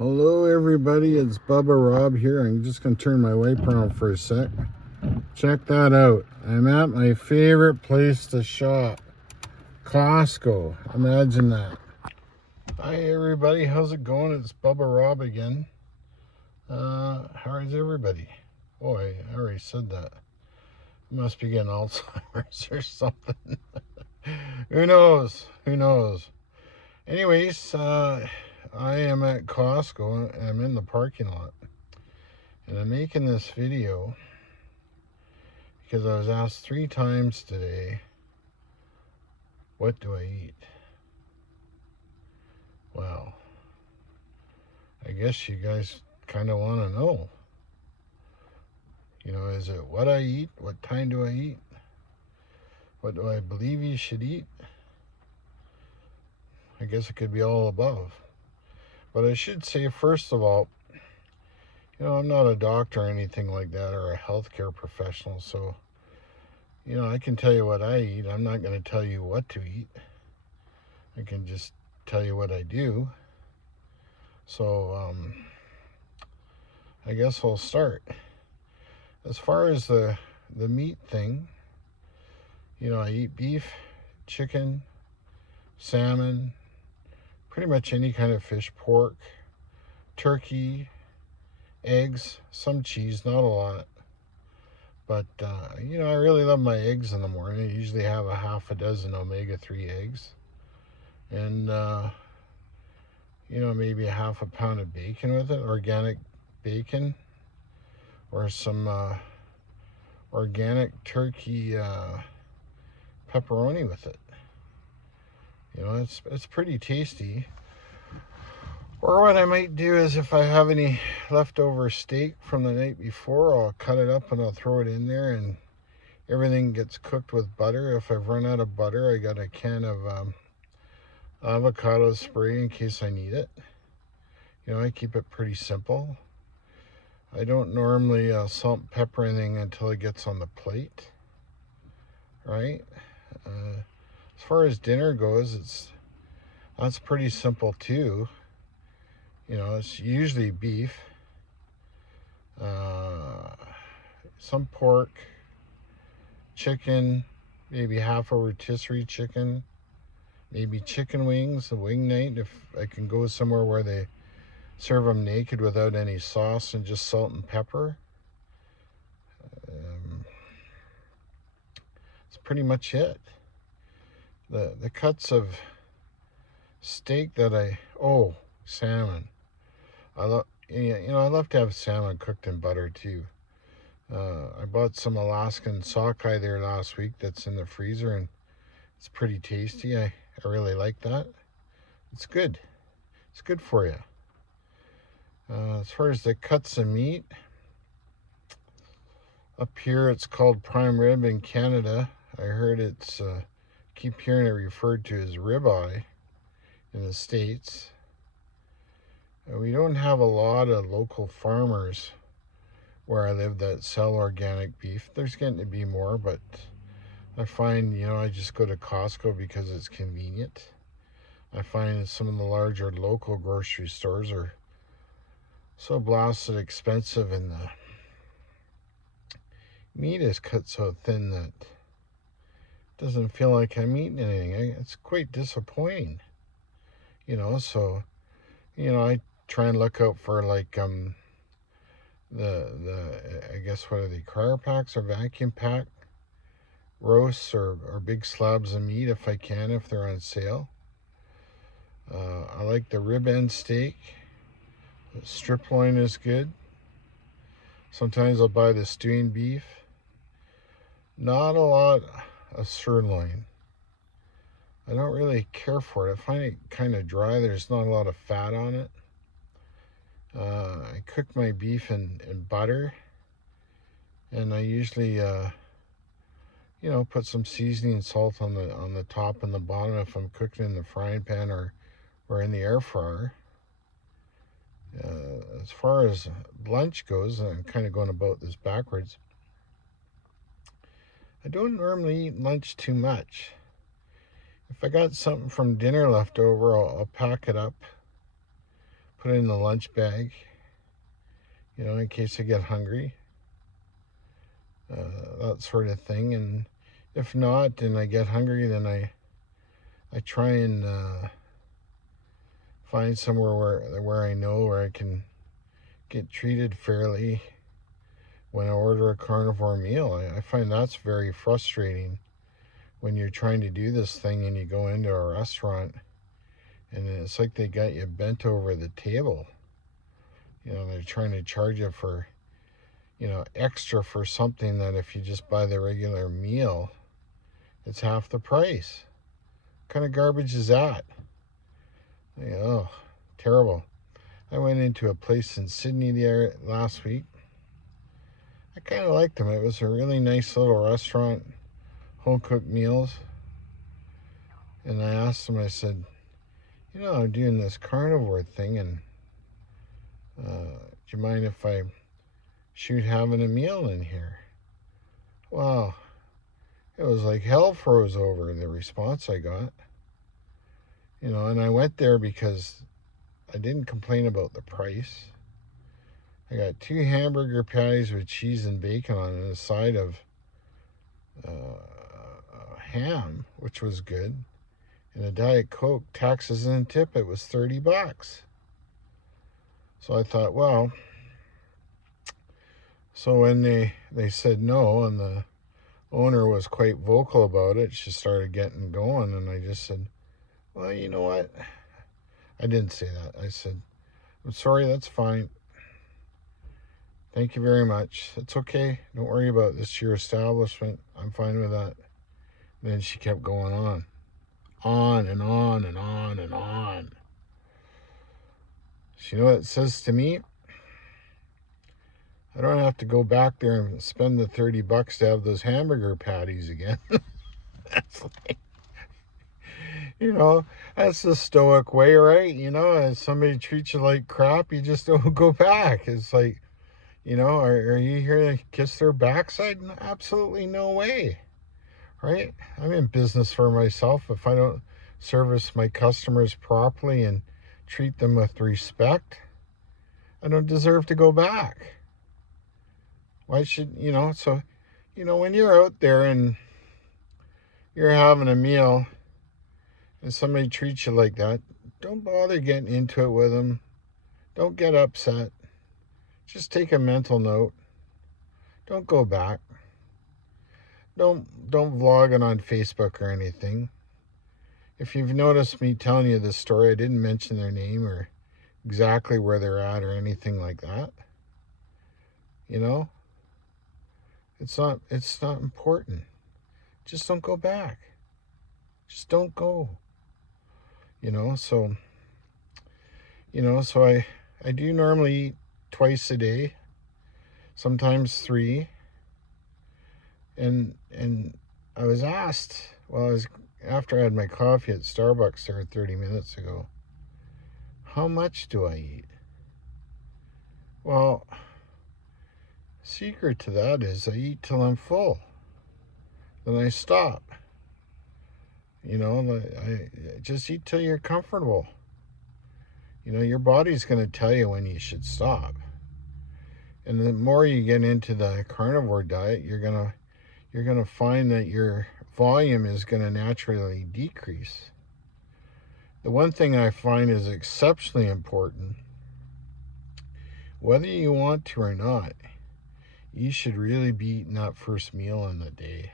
Hello everybody, it's Bubba Rob here. I'm just going to turn my wiper on for a sec. Check that out. I'm at my favorite place to shop, Costco. Imagine that. Hi everybody, how's it going? It's Bubba Rob again. How is everybody? Oh, I already said that. I must be getting Alzheimer's or something. Who knows? Anyways, I am at Costco. I'm in the parking lot. And I'm making this video because I was asked 3 times today, what do I eat? Well, I guess you guys kind of want to know. Is it what I eat? What time do I eat? What do I believe you should eat? I guess it could be all above. But I should say, first of all, I'm not a doctor or anything like that or a healthcare professional, so, I can tell you what I eat. I'm not going to tell you what to eat. I can just tell you what I do. So, I guess I'll start. As far as the meat thing, I eat beef, chicken, salmon, pretty much any kind of fish, pork, turkey, eggs, some cheese, not a lot. But, I really love my eggs in the morning. I usually have a half a dozen omega-3 eggs. And, maybe a half a pound of bacon with it, organic bacon, or some organic turkey pepperoni with it. It's pretty tasty. Or what I might do is, if I have any leftover steak from the night before, I'll cut it up and I'll throw it in there, and everything gets cooked with butter. If I've run out of butter, I got a can of avocado spray in case I need it. I keep it pretty simple. I don't normally salt and pepper anything until it gets on the plate, right? As far as dinner goes, that's pretty simple too. It's usually beef, some pork, chicken, maybe half a rotisserie chicken, maybe chicken wings, a wing night if I can go somewhere where they serve them naked without any sauce and just salt and pepper. That's pretty much it. The cuts of steak that salmon. I love to have salmon cooked in butter too. I bought some Alaskan sockeye there last week that's in the freezer, and it's pretty tasty. I really like that. It's good. It's good for you. As far as the cuts of meat, up here it's called prime rib in Canada. I heard it's, keep hearing it referred to as ribeye in the States. We don't have a lot of local farmers where I live that sell organic beef. There's getting to be more, but I find, I just go to Costco because it's convenient. I find some of the larger local grocery stores are so blasted expensive, and the meat is cut so thin that it doesn't feel like I'm eating anything. It's quite disappointing, so, I try and look out for like I guess, what are they, crier packs or vacuum pack roasts or big slabs of meat if I can, if they're on sale. I like the rib end steak. The strip loin is good. Sometimes I'll buy the stewing beef. Not a lot of sirloin. I don't really care for it. I find it kind of dry. There's not a lot of fat on it. I cook my beef in butter, and I usually put some seasoning salt on the top and the bottom if I'm cooking in the frying pan or in the air fryer. As far as lunch goes, I'm kind of going about this backwards. I don't normally eat lunch too much. If I got something from dinner left over, I'll pack it up, put it in the lunch bag, in case I get hungry, that sort of thing. And if not, and I get hungry, then I try and find somewhere where I know where I can get treated fairly when I order a carnivore meal. I find that's very frustrating when you're trying to do this thing and you go into a restaurant and it's like they got you bent over the table. They're trying to charge you for, extra for something that if you just buy the regular meal, it's half the price. What kind of garbage is that? Oh, terrible. I went into a place in Sydney there last week. I kind of liked them. It was a really nice little restaurant, home-cooked meals. And I asked them, I said, I'm doing this carnivore thing, and do you mind if I shoot having a meal in here? Well, it was like hell froze over, the response I got. And I went there because I didn't complain about the price. I got 2 hamburger patties with cheese and bacon on it, and a side of ham, which was good, and a Diet Coke. Taxes and tip, it was $30. So I thought, well, so when they said no, and the owner was quite vocal about it, she started getting going, and I just said, well, you know what? I didn't say that. I said, I'm sorry, that's fine. Thank you very much. It's okay. Don't worry about this. It's your establishment. I'm fine with that. And then she kept going on and on and on and on. So you know what it says to me? I don't have to go back there and spend the $30 to have those hamburger patties again. That's like, that's the stoic way, right? If somebody treats you like crap, you just don't go back. It's like, are you here to kiss their backside? Absolutely no way, right? I'm in business for myself. If I don't service my customers properly and treat them with respect, I don't deserve to go back. Why should, so, when you're out there and you're having a meal and somebody treats you like that, don't bother getting into it with them. Don't get upset. Just take a mental note. Don't go back. Don't vlog it on Facebook or anything. If you've noticed me telling you this story, I didn't mention their name or exactly where they're at or anything like that. It's not important. Just don't go back. Just don't go. So I do normally eat twice a day, sometimes 3. And I was asked, after I had my coffee at Starbucks there 30 minutes ago, how much do I eat? Well, secret to that is I eat till I'm full. Then I stop. I just eat till you're comfortable. Your body's going to tell you when you should stop. And the more you get into the carnivore diet, you're going to find that your volume is going to naturally decrease. The one thing I find is exceptionally important, whether you want to or not, you should really be eating that first meal in the day.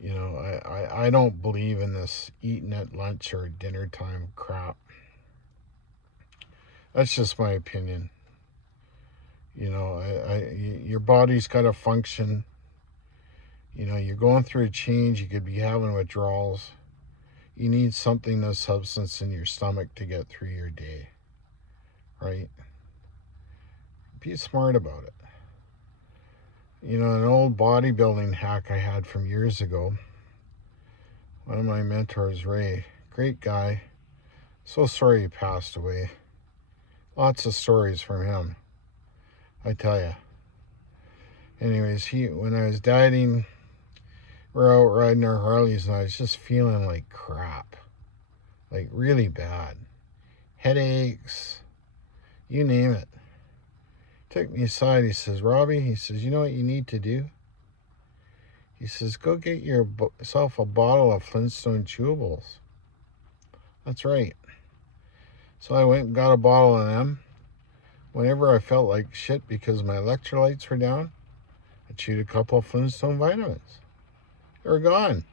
I don't believe in this eating at lunch or dinner time crap. That's just my opinion. Your body's got to function. You're going through a change. You could be having withdrawals. You need something, no substance in your stomach to get through your day, right? Be smart about it. An old bodybuilding hack I had from years ago. One of my mentors, Ray, great guy. So sorry he passed away. Lots of stories from him, I tell you. Anyways, when I was dieting, we're out riding our Harleys, and I was just feeling like crap, like really bad. headaches, you name it. Took me aside. He says, Robbie, he says, you know what you need to do? He says, go get yourself a bottle of Flintstone chewables. That's right. So I went and got a bottle of them. Whenever I felt like shit because my electrolytes were down, I chewed a couple of Flintstone vitamins. They were gone.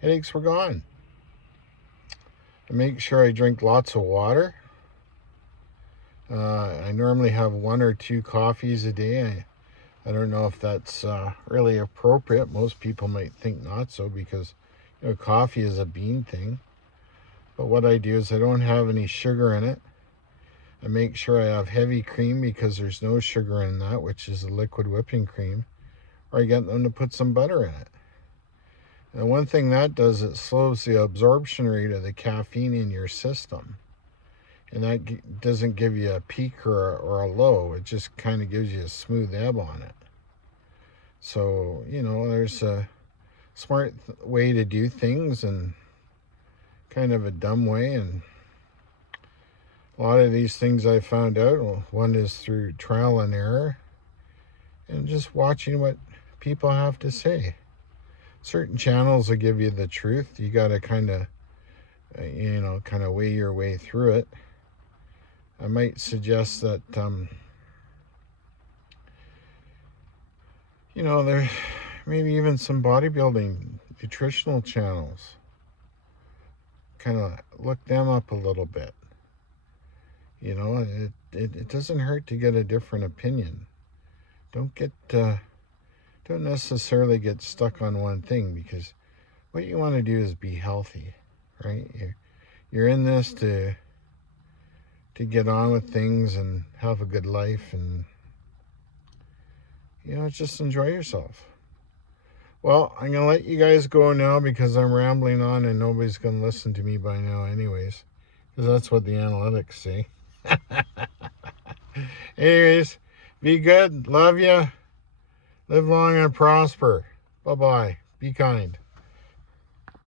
Headaches were gone. I make sure I drink lots of water. I normally have 1 or 2 coffees a day. I don't know if that's really appropriate. Most people might think not so because, coffee is a bean thing. But what I do is I don't have any sugar in it. I make sure I have heavy cream because there's no sugar in that, which is a liquid whipping cream. Or I get them to put some butter in it. And one thing that does, it slows the absorption rate of the caffeine in your system. And that doesn't give you a peak or a low. It just kind of gives you a smooth ebb on it. So, there's a smart way to do things and kind of a dumb way. And a lot of these things I found out, well, one is through trial and error and just watching what people have to say. Certain channels will give you the truth. You got to kind of weigh your way through it. I might suggest that, there maybe even some bodybuilding nutritional channels. Kind of look them up a little bit. It doesn't hurt to get a different opinion. Don't necessarily get stuck on one thing, because what you want to do is be healthy, right? You're in this to get on with things and have a good life and, just enjoy yourself. Well, I'm going to let you guys go now because I'm rambling on and nobody's going to listen to me by now anyways, because that's what the analytics say. Anyways, be good. Love ya. Live long and prosper. Bye-bye. Be kind.